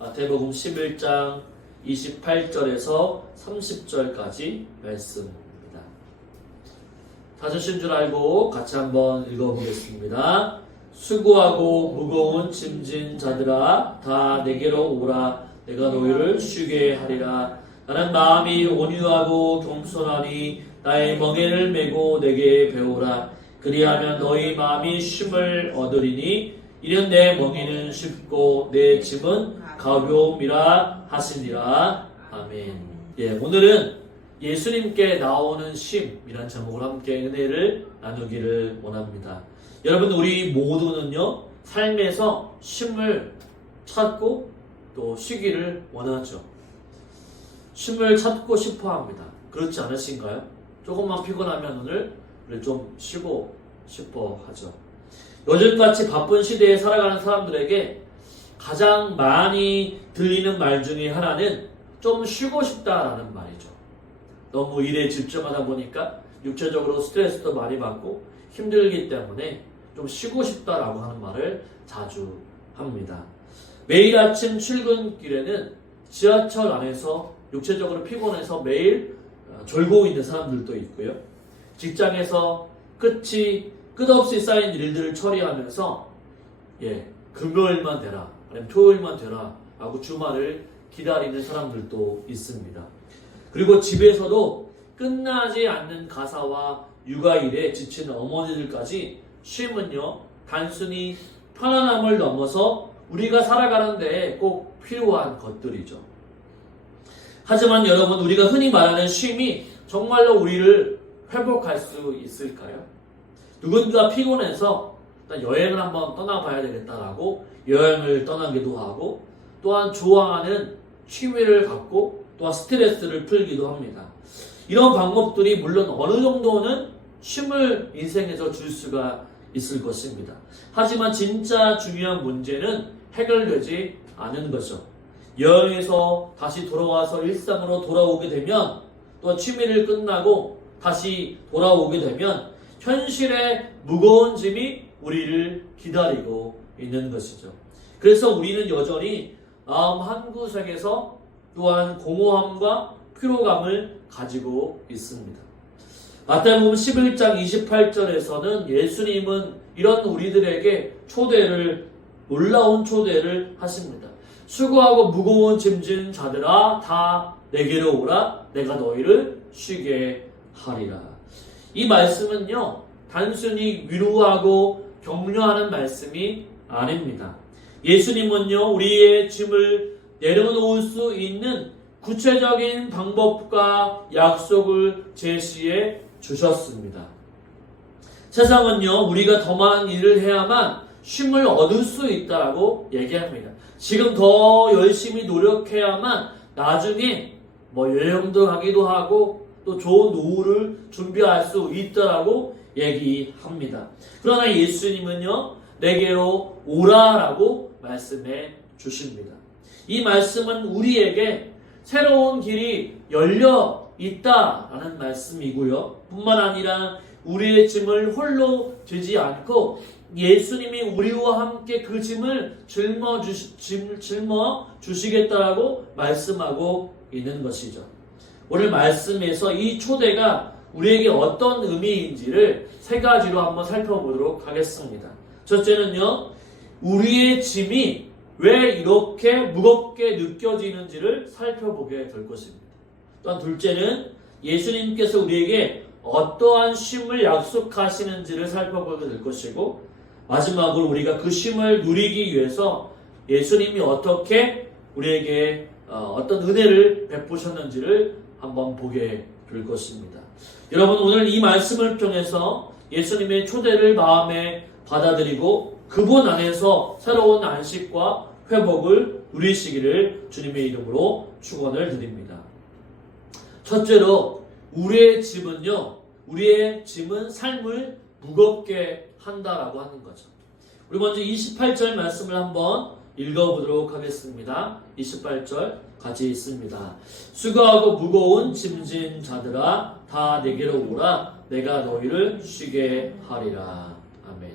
마태복음 11장 28절에서 30절까지 말씀입니다. 다 주신 줄 알고 같이 한번 읽어보겠습니다. 수고하고 무거운 짐진 자들아 다 내게로 오라. 내가 너희를 쉬게 하리라. 나는 마음이 온유하고 겸손하니 나의 멍에를 메고 내게 배우라. 그리하면 너희 마음이 쉼을 얻으리니 이는 내 멍에는 쉽고 내 짐은 가벼움이라 하시니라. 아멘. 오늘은 예수님께 나오는 쉼이란 제목으로 함께 은혜를 나누기를 원합니다. 여러분, 우리 모두는요, 삶에서 쉼을 찾고 또 쉬기를 원하죠. 쉼을 찾고 싶어 합니다. 그렇지 않으신가요? 조금만 피곤하면 오늘 좀 쉬고 싶어 하죠. 요즘같이 바쁜 시대에 살아가는 사람들에게 가장 많이 들리는 말 중에 하나는 좀 쉬고 싶다라는 말이죠. 너무 일에 집중하다 보니까 육체적으로 스트레스도 많이 받고 힘들기 때문에 좀 쉬고 싶다라고 하는 말을 자주 합니다. 매일 아침 출근길에는 지하철 안에서 육체적으로 피곤해서 매일 졸고 있는 사람들도 있고요. 직장에서 끝없이 쌓인 일들을 처리하면서 금요일만 되라, 아니면 토요일만 되라 하고 주말을 기다리는 사람들도 있습니다. 그리고 집에서도 끝나지 않는 가사와 육아일에 지치는 어머니들까지 쉼은요, 단순히 편안함을 넘어서 우리가 살아가는데 꼭 필요한 것들이죠. 하지만 여러분, 우리가 흔히 말하는 쉼이 정말로 우리를 회복할 수 있을까요? 누군가 피곤해서 일단 여행을 한번 떠나봐야 되겠다라고 여행을 떠나기도 하고, 또한 좋아하는 취미를 갖고 또한 스트레스를 풀기도 합니다. 이런 방법들이 물론 어느 정도는 쉼을 인생에서 줄 수가 있을 것입니다. 하지만 진짜 중요한 문제는 해결되지 않은 거죠. 여행에서 다시 돌아와서 일상으로 돌아오게 되면, 또 취미를 끝나고 다시 돌아오게 되면 현실의 무거운 짐이 우리를 기다리고 있는 것이죠. 그래서 우리는 여전히 마음 한구석에서 또한 공허함과 피로감을 가지고 있습니다. 마태복음 11장 28절에서는 예수님은 이런 우리들에게 놀라운 초대를 하십니다. 수고하고 무거운 짐진 자들아 다 내게로 오라. 내가 너희를 쉬게 하리라. 이 말씀은요, 단순히 위로하고 격려하는 말씀이 아닙니다. 예수님은요, 우리의 짐을 내려놓을 수 있는 구체적인 방법과 약속을 제시해 주셨습니다. 세상은요, 우리가 더 많은 일을 해야만 쉼을 얻을 수 있다고 얘기합니다. 지금 더 열심히 노력해야만 나중에 여행도 가기도 하고 또 좋은 노후를 준비할 수 있다라고 얘기합니다. 그러나 예수님은요, 내게로 오라라고 말씀해 주십니다. 이 말씀은 우리에게 새로운 길이 열려 있다라는 말씀이고요. 뿐만 아니라 우리의 짐을 홀로 지지 않고 예수님이 우리와 함께 그 짐을 짊어 주시겠다라고 말씀하고 있는 것이죠. 오늘 말씀에서 이 초대가 우리에게 어떤 의미인지를 세 가지로 한번 살펴보도록 하겠습니다. 첫째는요, 우리의 짐이 왜 이렇게 무겁게 느껴지는지를 살펴보게 될 것입니다. 또한 둘째는 예수님께서 우리에게 어떠한 쉼을 약속하시는지를 살펴보게 될 것이고, 마지막으로 우리가 그 쉼을 누리기 위해서 예수님이 어떻게 우리에게 어떤 은혜를 베푸셨는지를 한번 보게 될 것입니다. 여러분, 오늘 이 말씀을 통해서 예수님의 초대를 마음에 받아들이고 그분 안에서 새로운 안식과 회복을 누리시기를 주님의 이름으로 축원을 드립니다. 첫째로, 우리의 짐은 삶을 무겁게 한다라고 하는 거죠. 우리 먼저 28절 말씀을 한번 읽어보도록 하겠습니다. 28절 같이 있습니다. 수고하고 무거운 짐진 자들아 다 내게로 오라. 내가 너희를 쉬게 하리라. 아멘.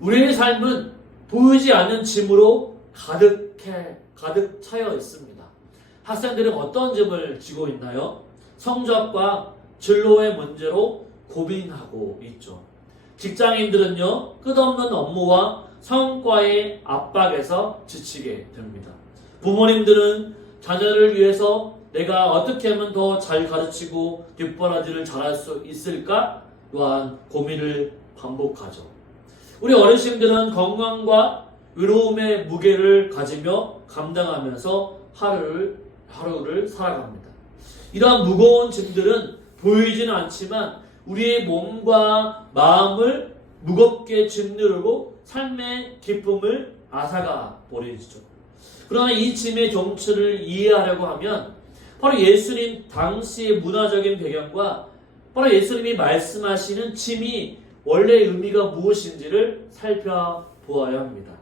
우리의 삶은 보이지 않는 짐으로 가득 차여 있습니다. 학생들은 어떤 점을 지고 있나요? 성적과 진로의 문제로 고민하고 있죠. 직장인들은요, 끝없는 업무와 성과의 압박에서 지치게 됩니다. 부모님들은 자녀를 위해서 내가 어떻게 하면 더 잘 가르치고 뒷바라지를 잘할 수 있을까? 또한 고민을 반복하죠. 우리 어르신들은 건강과 외로움의 무게를 가지며 감당하면서 하루를 살아갑니다. 이러한 무거운 짐들은 보이지는 않지만 우리의 몸과 마음을 무겁게 짓누르고 삶의 기쁨을 앗아가 버리죠. 그러나 이 짐의 정체를 이해하려고 하면 바로 예수님 당시의 문화적인 배경과 바로 예수님이 말씀하시는 짐이 원래 의미가 무엇인지를 살펴보아야 합니다.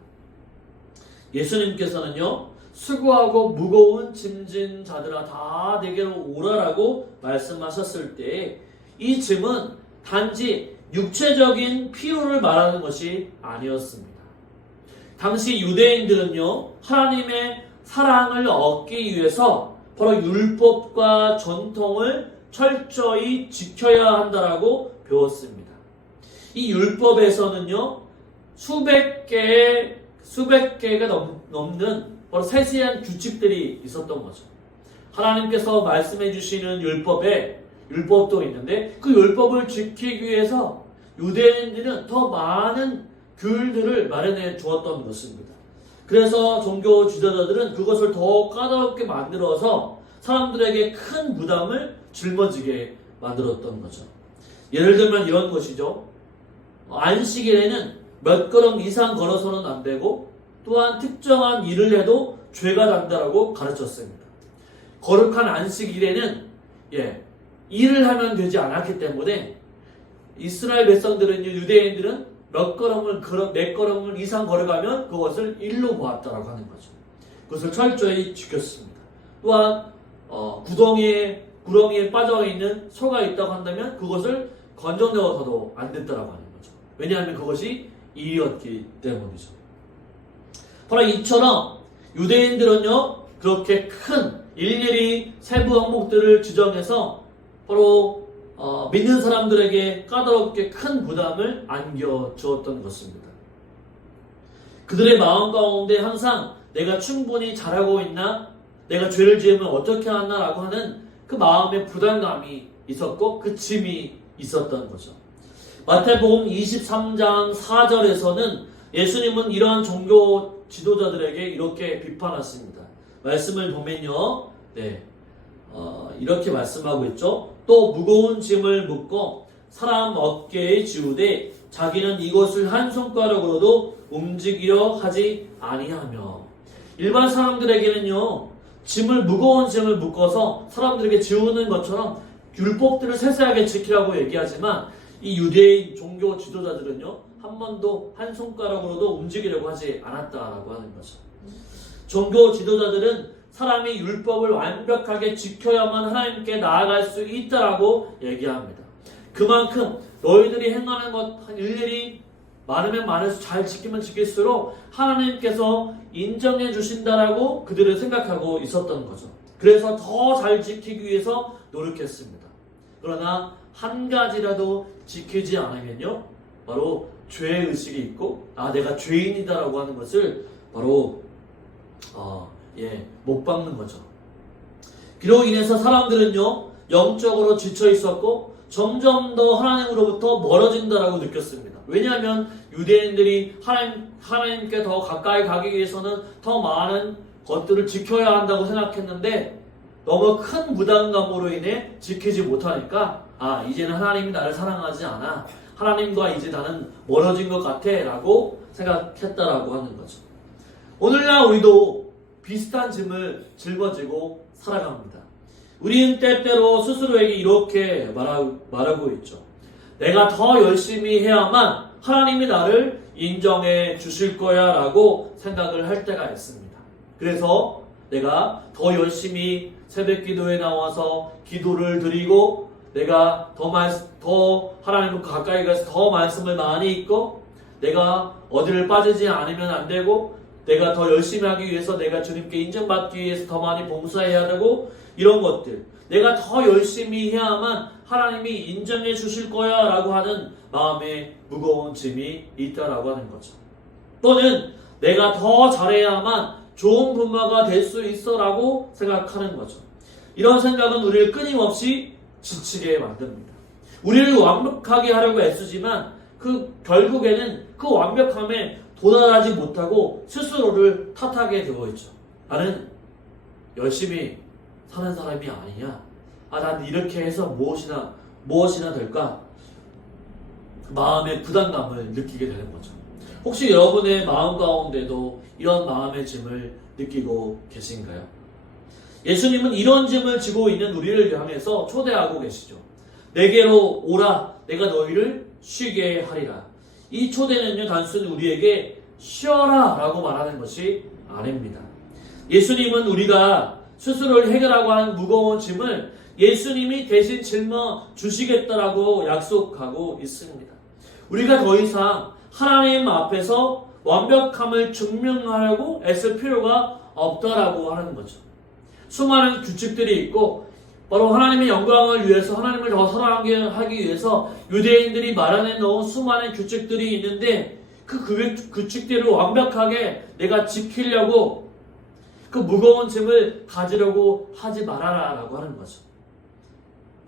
예수님께서는요, 수고하고 무거운 짐진 자들아 다 내게로 오라라고 말씀하셨을 때 이 짐은 단지 육체적인 필요를 말하는 것이 아니었습니다. 당시 유대인들은요, 하나님의 사랑을 얻기 위해서 바로 율법과 전통을 철저히 지켜야 한다라고 배웠습니다. 이 율법에서는요, 수백 개가 넘는 바로 세세한 규칙들이 있었던 거죠. 하나님께서 말씀해 주시는 율법도 있는데 그 율법을 지키기 위해서 유대인들은 더 많은 규율들을 마련해 주었던 것입니다. 그래서 종교 지도자들은 그것을 더 까다롭게 만들어서 사람들에게 큰 부담을 짊어지게 만들었던 거죠. 예를 들면 이런 것이죠. 안식일에는 몇 걸음 이상 걸어서는 안 되고 또한 특정한 일을 해도 죄가 난다라고 가르쳤습니다. 거룩한 안식일에는 일을 하면 되지 않았기 때문에 이스라엘 백성들은, 유대인들은 몇 걸음을 이상 걸어가면 그것을 일로 보았다라고 하는 거죠. 그것을 철저히 지켰습니다. 또한 구덩이에 빠져 있는 소가 있다고 한다면 그것을 건져내어서도 안 됐다라고 하는 거죠. 왜냐하면 그것이 일이었기 때문이죠. 바로 이처럼 유대인들은요, 그렇게 큰 일일이 세부 항목들을 지정해서 바로 믿는 사람들에게 까다롭게 큰 부담을 안겨주었던 것입니다. 그들의 마음 가운데 항상 내가 충분히 잘하고 있나? 내가 죄를 지으면 어떻게 하나라고 하는 그 마음의 부담감이 있었고 그 짐이 있었던 거죠. 마태복음 23장 4절에서는 예수님은 이러한 종교 지도자들에게 이렇게 비판하십니다. 말씀을 보면요, 이렇게 말씀하고 있죠. 또 무거운 짐을 묶고 사람 어깨에 지우되 자기는 이것을 한 손가락으로도 움직이려 하지 아니하며. 일반 사람들에게는요, 무거운 짐을 묶어서 사람들에게 지우는 것처럼 율법들을 세세하게 지키라고 얘기하지만 이 유대인 종교 지도자들은요, 한 번도 한 손가락으로도 움직이려고 하지 않았다라고 하는 거죠. 종교 지도자들은 사람이 율법을 완벽하게 지켜야만 하나님께 나아갈 수 있다라고 얘기합니다. 그만큼 너희들이 행하는 것 일일이 많으면 많을수록 잘 지키면 지킬수록 하나님께서 인정해 주신다라고 그들은 생각하고 있었던 거죠. 그래서 더 잘 지키기 위해서 노력했습니다. 그러나 한 가지라도 지키지 않으면요, 바로 죄의식이 있고 내가 죄인이다라고 하는 것을 바로 못 박는 거죠. 그로 인해서 사람들은요, 영적으로 지쳐 있었고 점점 더 하나님으로부터 멀어진다라고 느꼈습니다. 왜냐하면 유대인들이 하나님께 더 가까이 가기 위해서는 더 많은 것들을 지켜야 한다고 생각했는데 너무 큰 부담감으로 인해 지키지 못하니까 이제는 하나님이 나를 사랑하지 않아, 하나님과 이제 나는 멀어진 것 같아 라고 생각했다라고 하는 거죠. 오늘날 우리도 비슷한 짐을 짊어지고 살아갑니다. 우리는 때때로 스스로에게 이렇게 말하고 있죠. 내가 더 열심히 해야만 하나님이 나를 인정해 주실 거야 라고 생각을 할 때가 있습니다. 그래서 내가 더 열심히 새벽 기도에 나와서 기도를 드리고 내가 더 하나님과 가까이 가서 더 말씀을 많이 읽고 내가 어디를 빠지지 않으면 안 되고 내가 더 열심히 하기 위해서 내가 주님께 인정받기 위해서 더 많이 봉사해야 되고 이런 것들 내가 더 열심히 해야만 하나님이 인정해 주실 거야 라고 하는 마음에 무거운 짐이 있다라고 하는 거죠. 또는 내가 더 잘해야만 좋은 부모가 될 수 있어 라고 생각하는 거죠. 이런 생각은 우리를 끊임없이 지치게 만듭니다. 우리를 완벽하게 하려고 애쓰지만 결국에는 그 완벽함에 도달하지 못하고 스스로를 탓하게 되어 있죠. 나는 열심히 사는 사람이 아니냐? 난 이렇게 해서 무엇이나 될까? 마음의 부담감을 느끼게 되는 거죠. 혹시 여러분의 마음 가운데도 이런 마음의 짐을 느끼고 계신가요? 예수님은 이런 짐을 지고 있는 우리를 향해서 초대하고 계시죠. 내게로 오라, 내가 너희를 쉬게 하리라. 이 초대는요, 단순히 우리에게 쉬어라 라고 말하는 것이 아닙니다. 예수님은 우리가 스스로를 해결하고 하는 무거운 짐을 예수님이 대신 짊어 주시겠다라고 약속하고 있습니다. 우리가 더 이상 하나님 앞에서 완벽함을 증명하려고 애쓸 필요가 없다라고 하는 거죠. 수많은 규칙들이 있고 바로 하나님의 영광을 위해서 하나님을 더 사랑하기 위해서 유대인들이 마련해 놓은 수많은 규칙들이 있는데 그 규칙들을 완벽하게 내가 지키려고 그 무거운 짐을 가지려고 하지 말아라 라고 하는 거죠.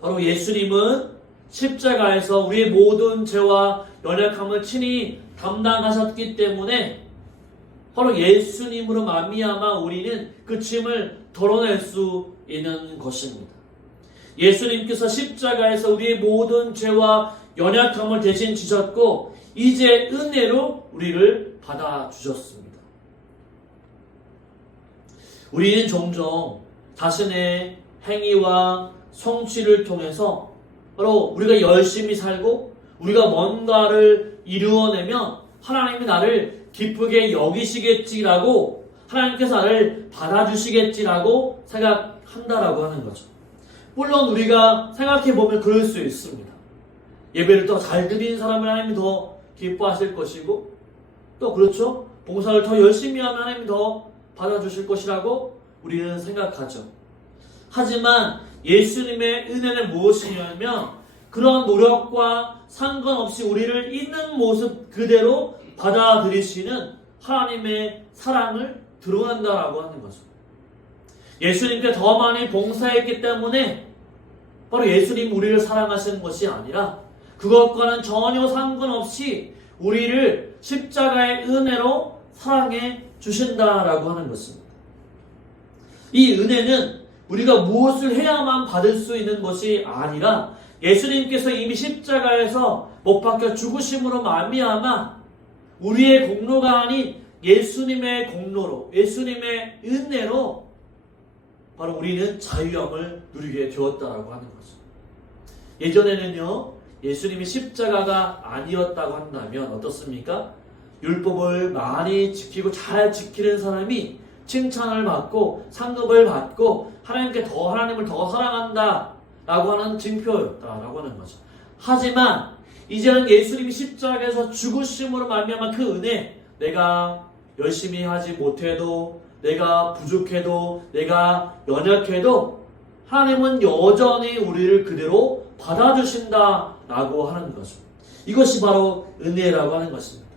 바로 예수님은 십자가에서 우리의 모든 죄와 연약함을 친히 담당하셨기 때문에 바로 예수님으로 말미암아 우리는 그 짐을 덜어낼 수 있는 것입니다. 예수님께서 십자가에서 우리의 모든 죄와 연약함을 대신 지셨고 이제 은혜로 우리를 받아주셨습니다. 우리는 종종 자신의 행위와 성취를 통해서 바로 우리가 열심히 살고 우리가 뭔가를 이루어내면 하나님이 나를 기쁘게 여기시겠지라고 하나님께서 나를 받아주시겠지라고 생각한다라고 하는 거죠. 물론 우리가 생각해보면 그럴 수 있습니다. 예배를 더 잘 드리는 사람을 하나님이 더 기뻐하실 것이고 또 그렇죠. 봉사를 더 열심히 하면 하나님이 더 받아주실 것이라고 우리는 생각하죠. 하지만 예수님의 은혜는 무엇이냐면 그런 노력과 상관없이 우리를 있는 모습 그대로 받아들이시는 하나님의 사랑을 드러난다라고 하는 거죠. 예수님께 더 많이 봉사했기 때문에 바로 예수님 우리를 사랑하시는 것이 아니라 그것과는 전혀 상관없이 우리를 십자가의 은혜로 사랑해 주신다라고 하는 것입니다. 이 은혜는 우리가 무엇을 해야만 받을 수 있는 것이 아니라 예수님께서 이미 십자가에서 못 박혀 죽으심으로 말미암아 우리의 공로가 아닌 예수님의 공로로 예수님의 은혜로 바로 우리는 자유함을 누리게 되었다라고 하는 거죠. 예전에는요 예수님이 십자가가 아니었다고 한다면 어떻습니까? 율법을 많이 지키고 잘 지키는 사람이 칭찬을 받고 상급을 받고 하나님을 더 사랑한다 라고 하는 징표였다라고 하는 거죠. 하지만 이제는 예수님이 십자가에서 죽으심으로 말미암아 그 은혜, 내가 열심히 하지 못해도 내가 부족해도 내가 연약해도 하나님은 여전히 우리를 그대로 받아주신다라고 하는 거죠. 이것이 바로 은혜라고 하는 것입니다.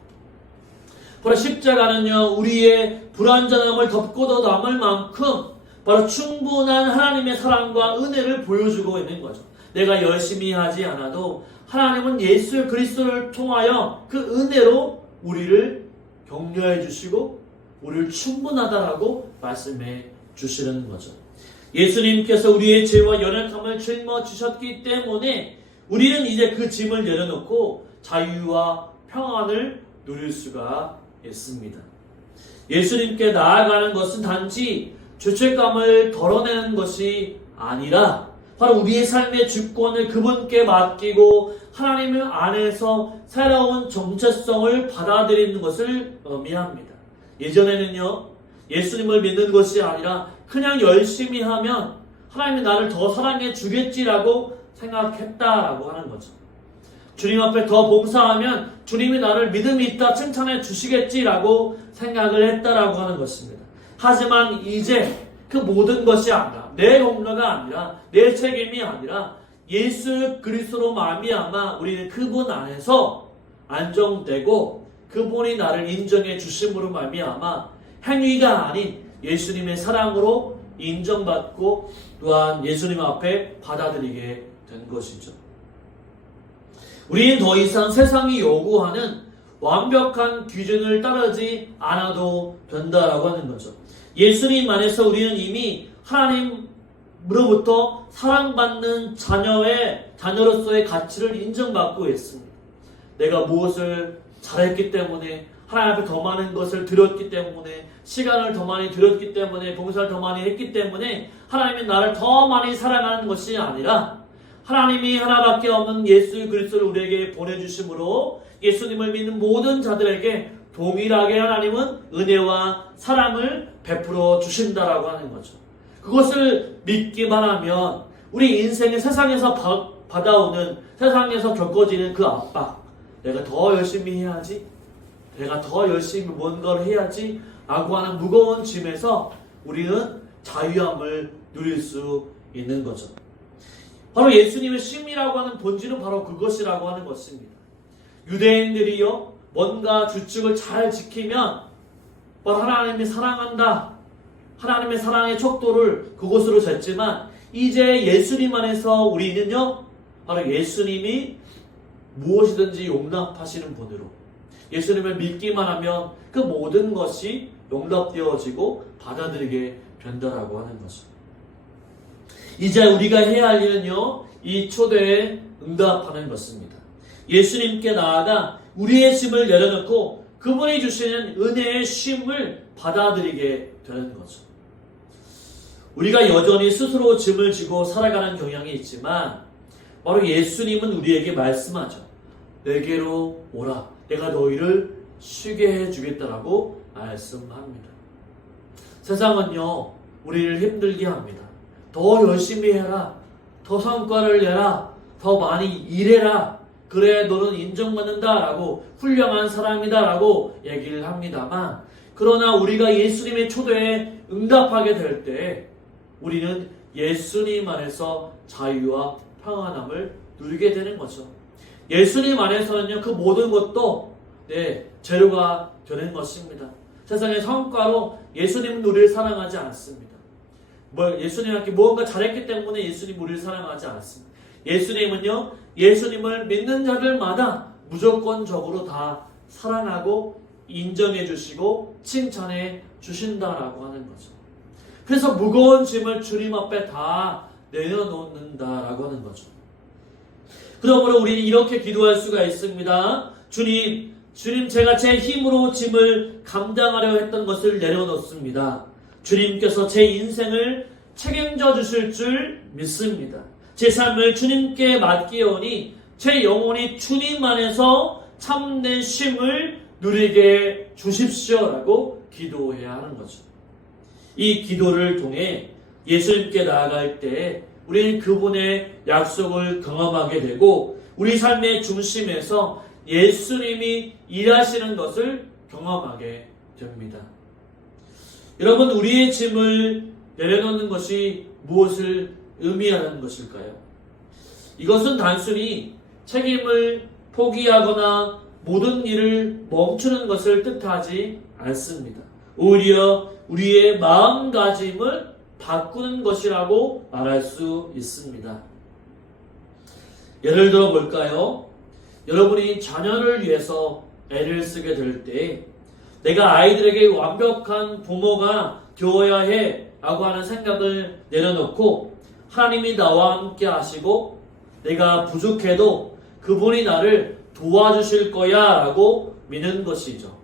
바로 십자가는요 우리의 불완전함을 덮고도 남을 만큼 바로 충분한 하나님의 사랑과 은혜를 보여주고 있는 거죠. 내가 열심히 하지 않아도 하나님은 예수 그리스도를 통하여 그 은혜로 우리를 격려해 주시고 우리를 충분하다라고 말씀해 주시는 거죠. 예수님께서 우리의 죄와 연약함을 짊어지셨기 때문에 우리는 이제 그 짐을 내려놓고 자유와 평안을 누릴 수가 있습니다. 예수님께 나아가는 것은 단지 죄책감을 덜어내는 것이 아니라 바로 우리의 삶의 주권을 그분께 맡기고 하나님 안에서 새로운 정체성을 받아들이는 것을 의미합니다. 예전에는요 예수님을 믿는 것이 아니라 그냥 열심히 하면 하나님이 나를 더 사랑해 주겠지라고 생각했다라고 하는 거죠. 주님 앞에 더 봉사하면 주님이 나를 믿음이 있다 칭찬해 주시겠지라고 생각을 했다라고 하는 것입니다. 하지만 이제 그 모든 것이 아니라, 내 공로가 아니라, 내 책임이 아니라 예수 그리스도로 말미암아 우리는 그분 안에서 안정되고 그분이 나를 인정해 주심으로 말미암아 행위가 아닌 예수님의 사랑으로 인정받고 또한 예수님 앞에 받아들이게 된 것이죠. 우리는 더 이상 세상이 요구하는 완벽한 기준을 따르지 않아도 된다라고 하는 거죠. 예수님 안에서 우리는 이미 하나님으로부터 사랑받는 자녀로서의 가치를 인정받고 있습니다. 내가 무엇을 잘했기 때문에, 하나님 앞에 더 많은 것을 드렸기 때문에, 시간을 더 많이 드렸기 때문에, 봉사를 더 많이 했기 때문에 하나님이 나를 더 많이 사랑하는 것이 아니라, 하나님이 하나밖에 없는 예수 그리스도를 우리에게 보내주심으로 예수님을 믿는 모든 자들에게 동일하게 하나님은 은혜와 사랑을 베풀어 주신다라고 하는 거죠. 그것을 믿기만 하면 우리 인생의 세상에서 받아오는, 세상에서 겪어지는 그 압박, 내가 더 열심히 해야지, 내가 더 열심히 뭔가를 해야지 라고 하는 무거운 짐에서 우리는 자유함을 누릴 수 있는 거죠. 바로 예수님의 쉼이라고 하는 본질은 바로 그것이라고 하는 것입니다. 유대인들이요, 뭔가 규칙을 잘 지키면 바로 하나님이 사랑한다, 하나님의 사랑의 척도를 그것으로 쟀지만, 이제 예수님 안에서 우리는요, 바로 예수님이 무엇이든지 용납하시는 분으로, 예수님을 믿기만 하면 그 모든 것이 용납되어지고 받아들이게 된다라고 하는 것입니다. 이제 우리가 해야 할 일은요, 이 초대에 응답하는 것입니다. 예수님께 나아가 우리의 짐을 내려놓고 그분이 주시는 은혜의 쉼을 받아들이게 되는 거죠. 우리가 여전히 스스로 짐을 지고 살아가는 경향이 있지만 바로 예수님은 우리에게 말씀하죠. 내게로 오라, 내가 너희를 쉬게 해주겠다라고 말씀합니다. 세상은요, 우리를 힘들게 합니다. 더 열심히 해라, 더 성과를 내라, 더 많이 일해라, 그래 너는 인정받는다 라고, 훌륭한 사람이다 라고 얘기를 합니다만, 그러나 우리가 예수님의 초대에 응답하게 될 때 우리는 예수님 안에서 자유와 평안함을 누리게 되는 거죠. 예수님 안에서는요, 그 모든 것도 재료가 되는 것입니다. 세상의 성과로 예수님은 우리를 사랑하지 않습니다. 예수님께 무언가 잘했기 때문에 예수님 우리를 사랑하지 않습니다. 예수님은요, 예수님을 믿는 자들마다 무조건적으로 다 사랑하고 인정해 주시고 칭찬해 주신다라고 하는 거죠. 그래서 무거운 짐을 주님 앞에 다 내려놓는다라고 하는 거죠. 그러므로 우리는 이렇게 기도할 수가 있습니다. 주님, 제가 제 힘으로 짐을 감당하려 했던 것을 내려놓습니다. 주님께서 제 인생을 책임져 주실 줄 믿습니다. 제 삶을 주님께 맡기오니 제 영혼이 주님 안에서 참된 쉼을 누리게 주십시오라고 기도해야 하는 거죠. 이 기도를 통해 예수님께 나아갈 때 우리는 그분의 약속을 경험하게 되고 우리 삶의 중심에서 예수님이 일하시는 것을 경험하게 됩니다. 여러분, 우리의 짐을 내려놓는 것이 무엇을 의미하는 것일까요? 이것은 단순히 책임을 포기하거나 모든 일을 멈추는 것을 뜻하지 않습니다. 오히려 우리의 마음가짐을 바꾸는 것이라고 말할 수 있습니다. 예를 들어 볼까요? 여러분이 자녀를 위해서 애를 쓰게 될 때 내가 아이들에게 완벽한 부모가 되어야 해 라고 하는 생각을 내려놓고 하나님이 나와 함께 하시고 내가 부족해도 그분이 나를 도와주실 거야 라고 믿는 것이죠.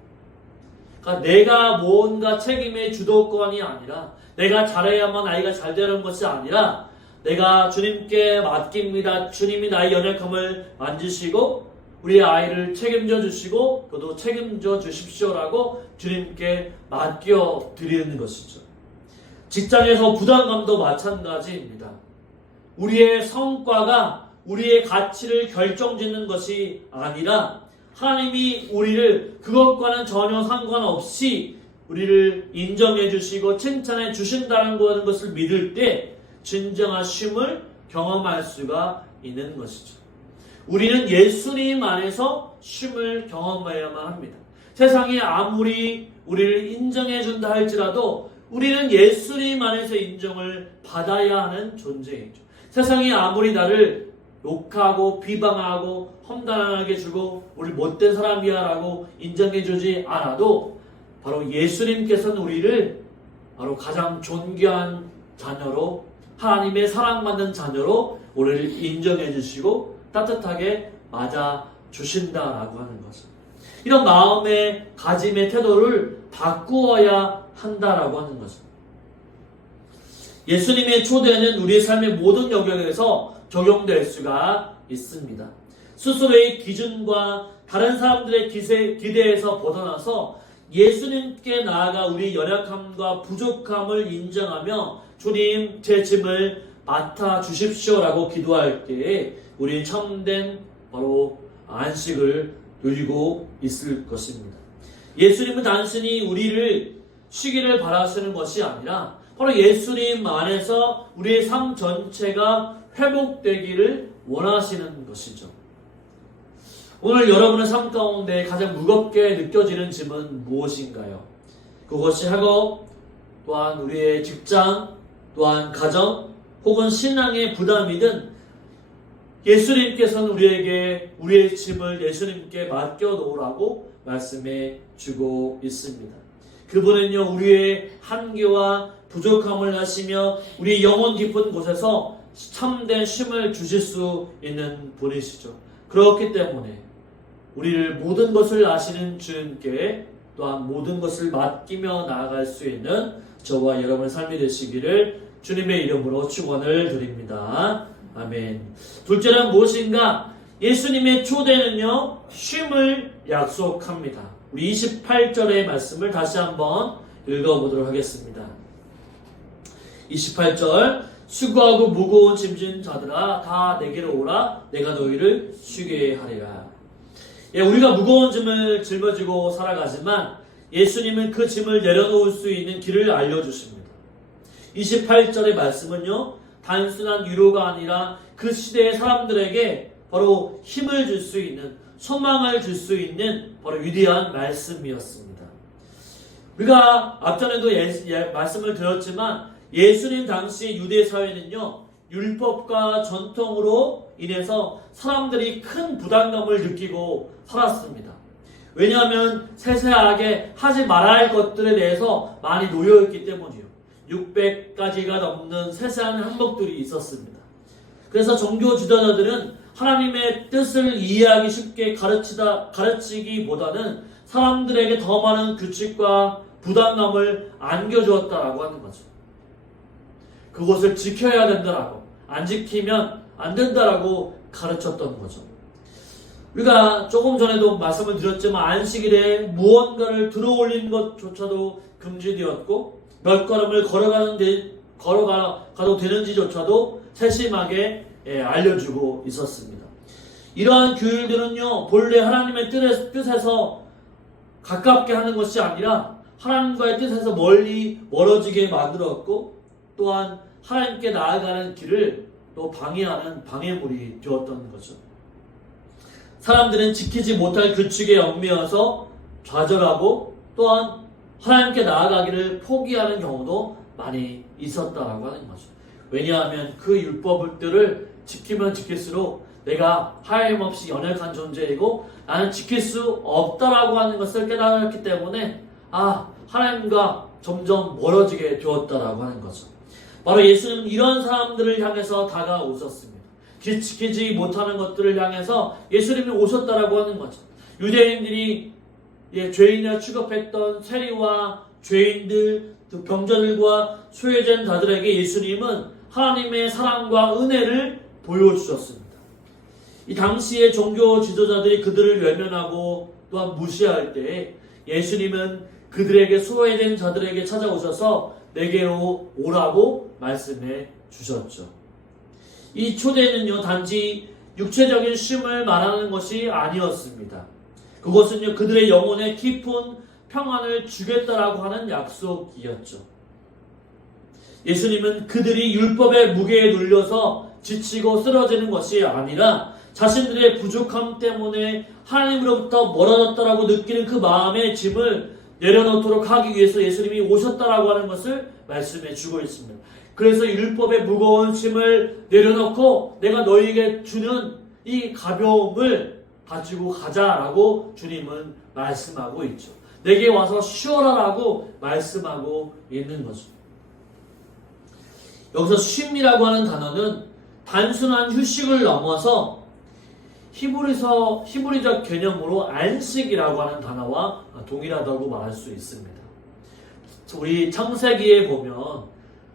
그러니까 내가 뭔가 책임의 주도권이 아니라 내가 잘해야만 아이가 잘 되는 것이 아니라 내가 주님께 맡깁니다. 주님이 나의 연약함을 만지시고 우리 아이를 책임져 주시고 저도 책임져 주십시오라고 주님께 맡겨 드리는 것이죠. 직장에서 부담감도 마찬가지입니다. 우리의 성과가 우리의 가치를 결정짓는 것이 아니라 하나님이 우리를 그것과는 전혀 상관없이 우리를 인정해 주시고 칭찬해 주신다는 것을 믿을 때 진정한 쉼을 경험할 수가 있는 것이죠. 우리는 예수님 안에서 쉼을 경험해야만 합니다. 세상이 아무리 우리를 인정해 준다 할지라도 우리는 예수님 안에서 인정을 받아야 하는 존재이죠. 세상이 아무리 나를 욕하고 비방하고 험담하게 주고 우리 못된 사람이야 라고 인정해 주지 않아도 바로 예수님께서는 우리를 바로 가장 존귀한 자녀로 하나님의 사랑받는 자녀로 우리를 인정해 주시고 따뜻하게 맞아 주신다라고 하는 것을, 이런 마음의 가짐의 태도를 바꾸어야 한다라고 하는 것을. 예수님의 초대는 우리의 삶의 모든 영역에서 적용될 수가 있습니다. 스스로의 기준과 다른 사람들의 기대에서 벗어나서 예수님께 나아가 우리의 연약함과 부족함을 인정하며 주님 제 짐을 맡아 주십시오라고 기도할 때에 우리는 참된 바로 안식을 누리고 있을 것입니다. 예수님은 단순히 우리를 쉬기를 바라시는 것이 아니라 바로 예수님 안에서 우리의 삶 전체가 회복되기를 원하시는 것이죠. 오늘 여러분의 삶 가운데 가장 무겁게 느껴지는 짐은 무엇인가요? 그것이 학업, 또한 우리의 직장, 또한 가정, 혹은 신앙의 부담이든 예수님께서는 우리에게 우리의 짐을 예수님께 맡겨놓으라고 말씀해 주고 있습니다. 그분은요, 우리의 한계와 부족함을 아시며 우리의 영혼 깊은 곳에서 참된 쉼을 주실 수 있는 분이시죠. 그렇기 때문에 우리를 모든 것을 아시는 주님께 또한 모든 것을 맡기며 나아갈 수 있는 저와 여러분의 삶이 되시기를 주님의 이름으로 축원을 드립니다. 아멘. 둘째는 무엇인가? 예수님의 초대는요, 쉼을 약속합니다. 우리 28절의 말씀을 다시 한번 읽어보도록 하겠습니다. 28절, 수고하고 무거운 짐진 자들아 다 내게로 오라, 내가 너희를 쉬게 하리라. 우리가 무거운 짐을 짊어지고 살아가지만 예수님은 그 짐을 내려놓을 수 있는 길을 알려주십니다. 28절의 말씀은요, 단순한 위로가 아니라 그 시대의 사람들에게 바로 힘을 줄 수 있는, 소망을 줄 수 있는 바로 위대한 말씀이었습니다. 우리가 앞전에도 말씀을 드렸지만 예수님 당시 유대 사회는요, 율법과 전통으로 인해서 사람들이 큰 부담감을 느끼고 살았습니다. 왜냐하면 세세하게 하지 말아야 할 것들에 대해서 많이 놓여있기 때문이요. 600가지가 넘는 세세한 항목들이 있었습니다. 그래서 종교 지도자들은 하나님의 뜻을 이해하기 쉽게 가르치기보다는 사람들에게 더 많은 규칙과 부담감을 안겨주었다라고 하는 거죠. 그것을 지켜야 된다라고, 안 지키면 안 된다라고 가르쳤던 거죠. 우리가 조금 전에도 말씀을 드렸지만 안식일에 무언가를 들어올리는 것조차도 금지되었고 몇 걸음을 걸어가도 되는지조차도 세심하게 알려주고 있었습니다. 이러한 규율들은요, 본래 하나님의 뜻에서 가깝게 하는 것이 아니라 하나님과의 뜻에서 멀어지게 만들었고 또한 하나님께 나아가는 길을 또 방해하는 방해물이 되었던 거죠. 사람들은 지키지 못할 규칙에 얽매여서 좌절하고 또한 하나님께 나아가기를 포기하는 경우도 많이 있었다라고 하는 거죠. 왜냐하면 그 율법들을 지키면 지킬수록 내가 하염없이 연약한 존재이고 나는 지킬 수 없다라고 하는 것을 깨달았기 때문에 하나님과 점점 멀어지게 되었다라고 하는 거죠. 바로 예수님은 이런 사람들을 향해서 다가오셨습니다. 지키지 못하는 것들을 향해서 예수님이 오셨다라고 하는 거죠. 유대인들이 죄인이라 취급했던 세리와 죄인들, 병자들과 소외된 자들에게 예수님은 하나님의 사랑과 은혜를 보여주셨습니다. 이 당시의 종교 지도자들이 그들을 외면하고 또한 무시할 때 예수님은 그들에게 소외된 자들에게 찾아오셔서 내게로 오라고 말씀해 주셨죠. 이 초대는요, 단지 육체적인 쉼을 말하는 것이 아니었습니다. 그것은요, 그들의 영혼에 깊은 평안을 주겠다라고 하는 약속이었죠. 예수님은 그들이 율법의 무게에 눌려서 지치고 쓰러지는 것이 아니라 자신들의 부족함 때문에 하나님으로부터 멀어졌다라고 느끼는 그 마음의 짐을 내려놓도록 하기 위해서 예수님이 오셨다라고 하는 것을 말씀해 주고 있습니다. 그래서 율법의 무거운 짐을 내려놓고 내가 너희에게 주는 이 가벼움을 가지고 가자라고 주님은 말씀하고 있죠. 내게 와서 쉬어라라고 말씀하고 있는 거죠. 여기서 쉼이라고 하는 단어는 단순한 휴식을 넘어서 히브리적 개념으로 안식이라고 하는 단어와 동일하다고 말할 수 있습니다. 우리 창세기에 보면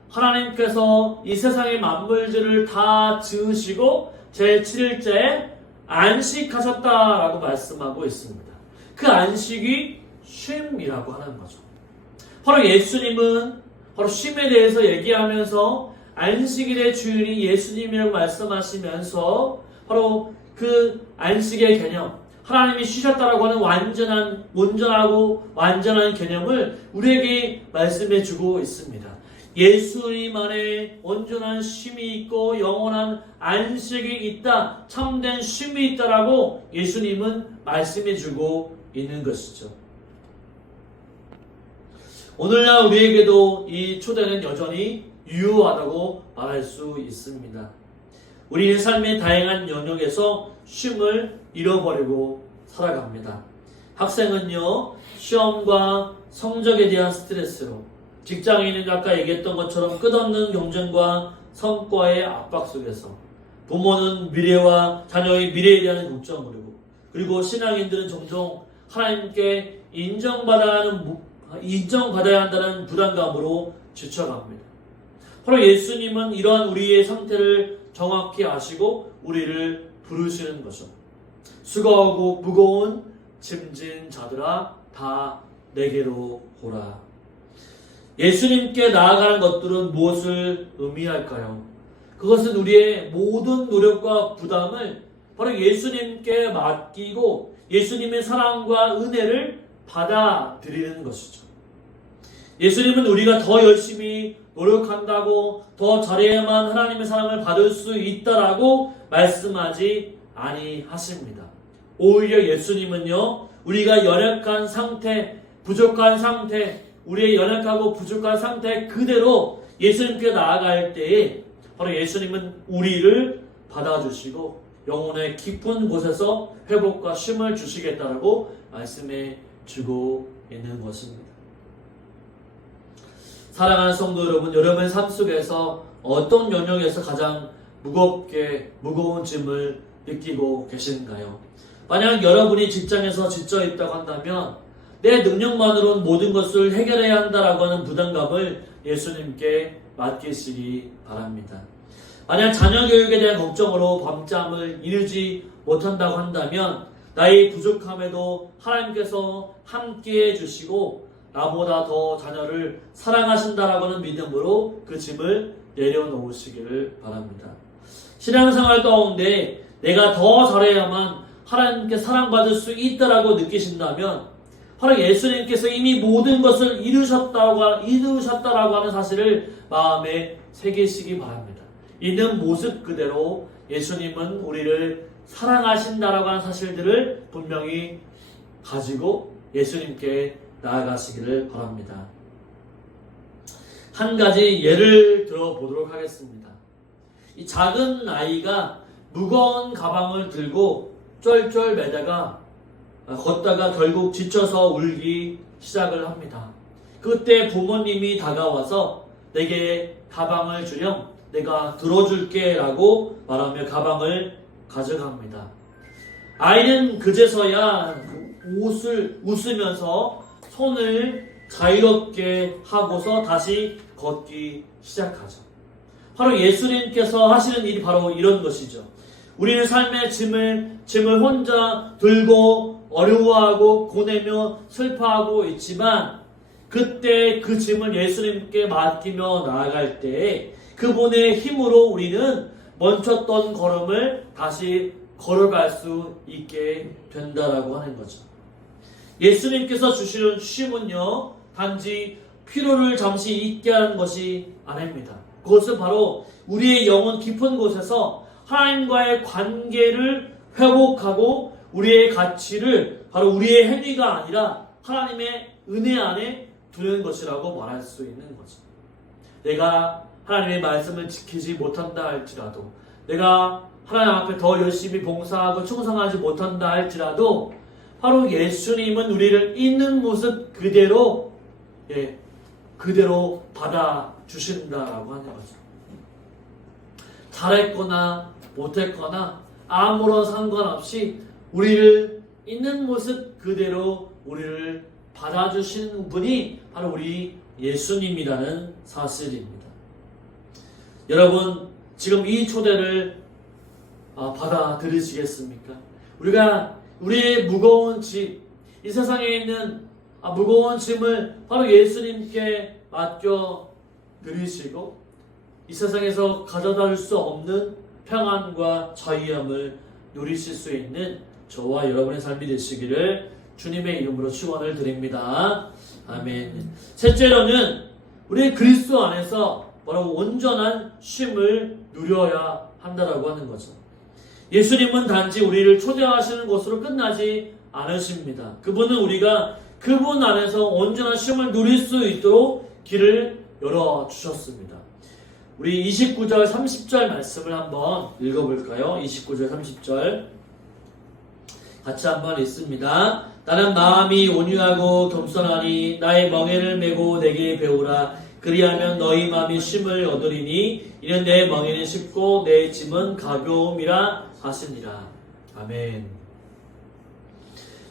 하나님께서 이 세상의 만물들을 다 지으시고 제7일째에 안식하셨다라고 말씀하고 있습니다. 그 안식이 쉼이라고 하는 거죠. 바로 예수님은 바로 쉼에 대해서 얘기하면서 안식일의 주인이 예수님이라고 말씀하시면서 바로 그 안식의 개념, 하나님이 쉬셨다라고 하는 온전하고 완전한 개념을 우리에게 말씀해 주고 있습니다. 예수님 안에 온전한 쉼이 있고 영원한 안식이 있다, 참된 쉼이 있다라고 예수님은 말씀해 주고 있는 것이죠. 오늘날 우리에게도 이 초대는 여전히 유효하다고 말할 수 있습니다. 우리는 삶의 다양한 영역에서 쉼을 잃어버리고 살아갑니다. 학생은요, 시험과 성적에 대한 스트레스로, 직장인은 아까 얘기했던 것처럼 끝없는 경쟁과 성과의 압박 속에서, 부모는 미래와 자녀의 미래에 대한 걱정으로, 그리고 신앙인들은 종종 하나님께 인정받아야 한다는 부담감으로 지쳐갑니다. 바로 예수님은 이러한 우리의 상태를 정확히 아시고 우리를 부르시는 거죠. 수고하고 무거운 짐진 자들아 다 내게로 오라. 예수님께 나아가는 것들은 무엇을 의미할까요? 그것은 우리의 모든 노력과 부담을 바로 예수님께 맡기고 예수님의 사랑과 은혜를 받아들이는 것이죠. 예수님은 우리가 더 열심히 노력한다고 더 잘해야만 하나님의 사랑을 받을 수 있다라고 말씀하지 아니하십니다. 오히려 예수님은요, 우리가 연약한 상태, 부족한 상태, 우리의 연약하고 부족한 상태 그대로 예수님께 나아갈 때에 바로 예수님은 우리를 받아주시고 영혼의 깊은 곳에서 회복과 쉼을 주시겠다라고 말씀해 주고 있는 것입니다. 사랑하는 성도 여러분, 여러분의 삶 속에서 어떤 영역에서 가장 무거운 짐을 느끼고 계신가요? 만약 여러분이 직장에서 지쳐 있다고 한다면 내 능력만으로는 모든 것을 해결해야 한다라고 하는 부담감을 예수님께 맡기시기 바랍니다. 만약 자녀 교육에 대한 걱정으로 밤잠을 이루지 못한다고 한다면 나의 부족함에도 하나님께서 함께해 주시고 나보다 더 자녀를 사랑하신다라고 하는 믿음으로 그 짐을 내려놓으시기를 바랍니다. 신앙생활 가운데 내가 더 잘해야만 하나님께 사랑받을 수 있다라고 느끼신다면 바로 예수님께서 이미 모든 것을 이루셨다라고 하는 사실을 마음에 새기시기 바랍니다. 있는 모습 그대로 예수님은 우리를 사랑하신다라고 하는 사실들을 분명히 가지고 예수님께 나아가시기를 바랍니다. 한 가지 예를 들어보도록 하겠습니다. 이 작은 아이가 무거운 가방을 들고 쫄쫄 매다가 걷다가 결국 지쳐서 울기 시작을 합니다. 그때 부모님이 다가와서 내게 가방을 주렴, 내가 들어줄게 라고 말하며 가방을 가져갑니다. 아이는 그제서야 웃으면서 손을 자유롭게 하고서 다시 걷기 시작하죠. 바로 예수님께서 하시는 일이 바로 이런 것이죠. 우리는 삶의 짐을 혼자 들고 어려워하고 고내며 슬퍼하고 있지만 그때 그 짐을 예수님께 맡기며 나아갈 때 그분의 힘으로 우리는 멈췄던 걸음을 다시 걸어갈 수 있게 된다라고 하는 거죠. 예수님께서 주시는 쉼은요, 단지 피로를 잠시 잊게 하는 것이 아닙니다. 그것은 바로 우리의 영혼 깊은 곳에서 하나님과의 관계를 회복하고 우리의 가치를 바로 우리의 행위가 아니라 하나님의 은혜 안에 두는 것이라고 말할 수 있는 거죠. 내가 하나님의 말씀을 지키지 못한다 할지라도, 내가 하나님 앞에 더 열심히 봉사하고 충성하지 못한다 할지라도 바로 예수님은 우리를 있는 모습 그대로 그대로 받아주신다라고 하는 거죠. 잘했거나 못했거나 아무런 상관없이 우리를 있는 모습 그대로 우리를 받아주시는 분이 바로 우리 예수님이라는 사실입니다. 여러분, 지금 이 초대를 받아들이시겠습니까? 우리가 우리의 무거운 짐, 이 세상에 있는 무거운 짐을 바로 예수님께 맡겨 드리시고 이 세상에서 가져다 줄 수 없는 평안과 자유함을 누리실 수 있는 저와 여러분의 삶이 되시기를 주님의 이름으로 축원을 드립니다. 아멘. 셋째로는 우리 그리스도 안에서 바로 온전한 쉼을 누려야 한다라고 하는 거죠. 예수님은 단지 우리를 초대하시는 것으로 끝나지 않으십니다. 그분은 우리가 그분 안에서 온전한 쉼을 누릴 수 있도록 길을 열어주셨습니다. 우리 29절 30절 말씀을 한번 읽어볼까요? 29절 30절 같이 한번 읽습니다. 나는 마음이 온유하고 겸손하니 나의 멍에를 메고 내게 배우라. 그리하면 너희 마음이 쉼을 얻으리니 이는 내 멍에는 쉽고 내 짐은 가벼움이라 하시니라. 아멘.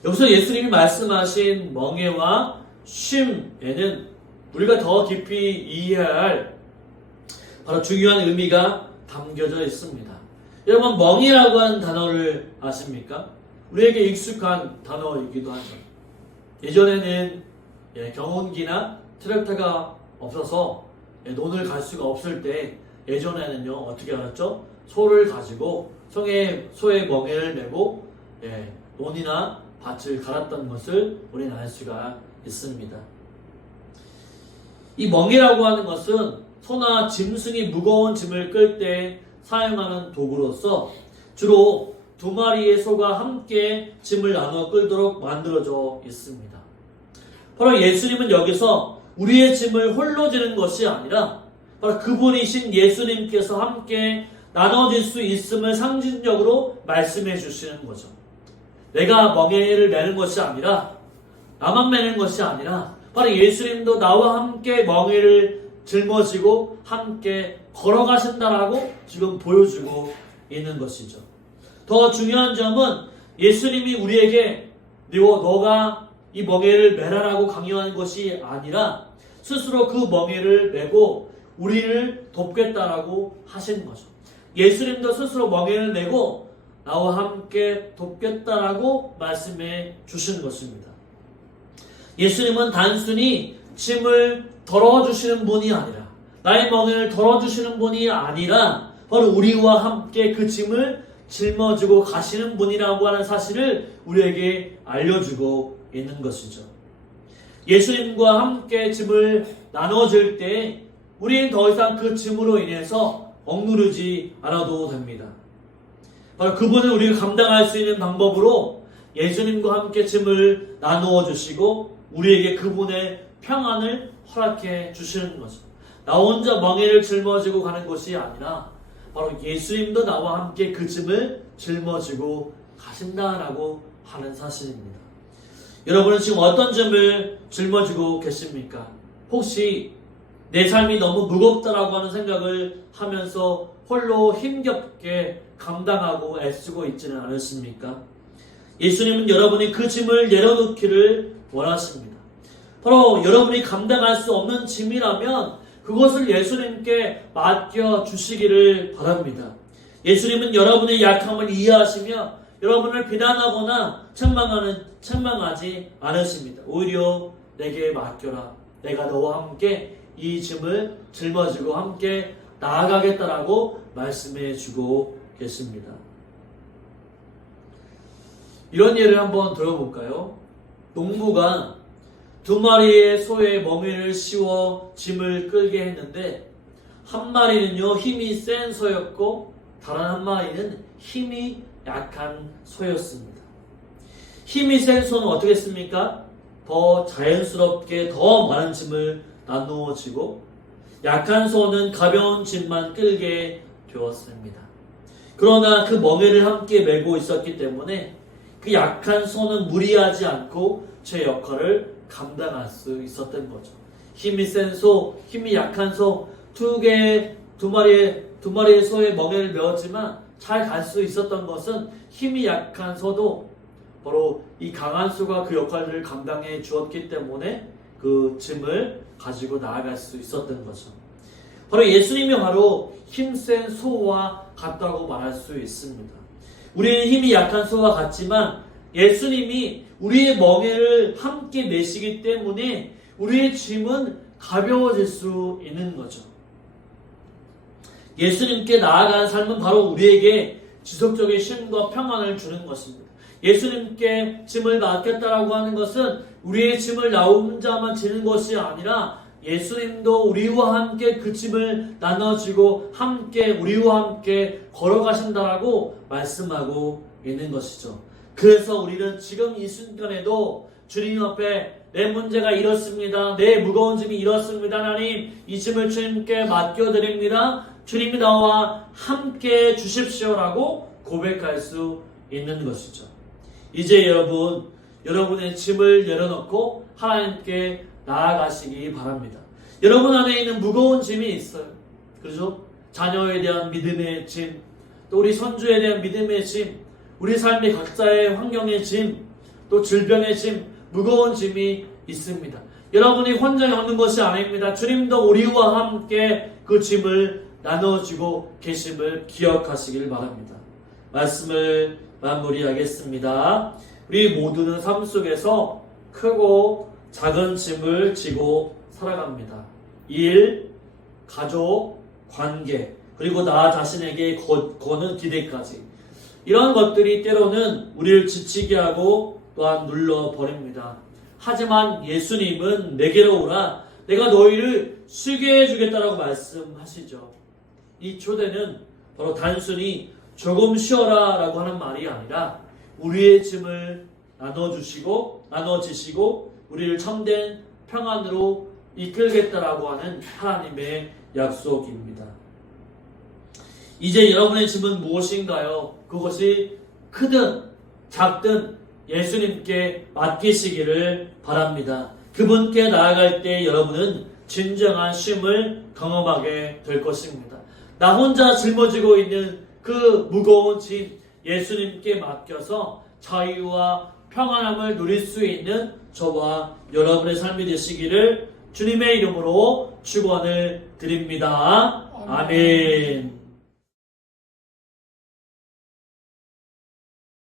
여기서 예수님이 말씀하신 멍에와 쉼에는 우리가 더 깊이 이해해야 할 바로 중요한 의미가 담겨져 있습니다. 여러분, 멍이라고 하는 단어를 아십니까? 우리에게 익숙한 단어이기도 하죠. 예전에는 경운기나 트랙터가 없어서 논을 갈 수가 없을 때 예전에는요 어떻게 알았죠? 소를 가지고 소의 멍에를 메고 논이나 밭을 갈았던 것을 우리는 알 수가 있습니다. 이 멍이라고 하는 것은 소나 짐승이 무거운 짐을 끌 때 사용하는 도구로서 주로 두 마리의 소가 함께 짐을 나눠 끌도록 만들어져 있습니다. 바로 예수님은 여기서 우리의 짐을 홀로 지는 것이 아니라 바로 그분이신 예수님께서 함께 나눠질 수 있음을 상징적으로 말씀해 주시는 거죠. 내가 멍에를 메는 것이 아니라 나만 메는 것이 아니라 바로 예수님도 나와 함께 멍에를 짊어지고 함께 걸어가신다라고 지금 보여주고 있는 것이죠. 더 중요한 점은 예수님이 우리에게 너가 이 멍에를 메라라고 강요하는 것이 아니라 스스로 그 멍에를 메고 우리를 돕겠다라고 하신 거죠. 예수님도 스스로 멍에를 메고 나와 함께 돕겠다라고 말씀해 주시는 것입니다. 예수님은 단순히 짐을 덜어주시는 분이 아니라 나의 멍에를 덜어주시는 분이 아니라 바로 우리와 함께 그 짐을 짊어지고 가시는 분이라고 하는 사실을 우리에게 알려주고 있는 것이죠. 예수님과 함께 짐을 나눠줄 때 우리는 더 이상 그 짐으로 인해서 억누르지 않아도 됩니다. 바로 그분은 우리가 감당할 수 있는 방법으로 예수님과 함께 짐을 나누어 주시고 우리에게 그분의 평안을 허락해 주시는 거죠. 나 혼자 멍에를 짊어지고 가는 것이 아니라 바로 예수님도 나와 함께 그 짐을 짊어지고 가신다라고 하는 사실입니다. 여러분은 지금 어떤 짐을 짊어지고 계십니까? 혹시 내 삶이 너무 무겁다라고 하는 생각을 하면서 홀로 힘겹게 감당하고 애쓰고 있지는 않으십니까? 예수님은 여러분이 그 짐을 내려놓기를 원하십니다. 바로 여러분이 감당할 수 없는 짐이라면 그것을 예수님께 맡겨주시기를 바랍니다. 예수님은 여러분의 약함을 이해하시며 여러분을 비난하거나 책망하지 않으십니다. 오히려 내게 맡겨라. 내가 너와 함께 이 짐을 짊어지고 함께 나아가겠다라고 말씀해 주고 계십니다. 이런 예를 한번 들어볼까요? 농부가 2마리의 소의 멍에를 씌워 짐을 끌게 했는데 한 마리는요 힘이 센 소였고 다른 한 마리는 힘이 약한 소였습니다. 힘이 센 소는 어떻게 했습니까? 더 자연스럽게 더 많은 짐을 나누어지고 약한 소는 가벼운 짐만 끌게 되었습니다. 그러나 그 멍에를 함께 메고 있었기 때문에 그 약한 소는 무리하지 않고 제 역할을 감당할 수 있었던 거죠. 힘이 센 소, 힘이 약한 소, 두 마리의 소의 멍에를 메었지만 잘 갈 수 있었던 것은 힘이 약한 소도 바로 이 강한 소가 그 역할을 감당해 주었기 때문에 그 짐을 가지고 나아갈 수 있었던 거죠. 바로 예수님이 바로 힘센 소와 같다고 말할 수 있습니다. 우리는 힘이 약한 소와 같지만 예수님이 우리의 멍에를 함께 메시기 때문에 우리의 짐은 가벼워질 수 있는 거죠. 예수님께 나아가는 삶은 바로 우리에게 지속적인 쉼과 평안을 주는 것입니다. 예수님께 짐을 맡겼다라고 하는 것은 우리의 짐을 나 혼자만 지는 것이 아니라 예수님도 우리와 함께 그 짐을 나눠주고 함께 우리와 함께 걸어가신다라고 말씀하고 있는 것이죠. 그래서 우리는 지금 이 순간에도 주님 앞에 내 문제가 이렇습니다. 내 무거운 짐이 이렇습니다. 하나님 이 짐을 주님께 맡겨드립니다. 주님이 나와 함께 주십시오라고 고백할 수 있는 것이죠. 이제 여러분의 짐을 내려놓고 하나님께 나아가시기 바랍니다. 여러분 안에 있는 무거운 짐이 있어요. 그렇죠? 자녀에 대한 믿음의 짐, 또 우리 손주에 대한 믿음의 짐, 우리 삶의 각자의 환경의 짐, 또 질병의 짐, 무거운 짐이 있습니다. 여러분이 혼자 겪는 것이 아닙니다. 주님도 우리와 함께 그 짐을 나눠주고 계심을 기억하시길 바랍니다. 말씀을 마무리하겠습니다. 우리 모두는 삶 속에서 크고 작은 짐을 지고 살아갑니다. 일, 가족, 관계, 그리고 나 자신에게 거는 기대까지. 이런 것들이 때로는 우리를 지치게 하고 또한 눌러버립니다. 하지만 예수님은 내게로 오라, 내가 너희를 쉬게 해주겠다라고 말씀하시죠. 이 초대는 바로 단순히 조금 쉬어라 라고 하는 말이 아니라 우리의 짐을 나눠지시고 우리를 참된 평안으로 이끌겠다라고 하는 하나님의 약속입니다. 이제 여러분의 짐은 무엇인가요? 그것이 크든 작든 예수님께 맡기시기를 바랍니다. 그분께 나아갈 때 여러분은 진정한 쉼을 경험하게 될 것입니다. 나 혼자 짊어지고 있는 그 무거운 짐 예수님께 맡겨서 자유와 평안함을 누릴 수 있는 저와 여러분의 삶이 되시기를 주님의 이름으로 축원을 드립니다. 아멘.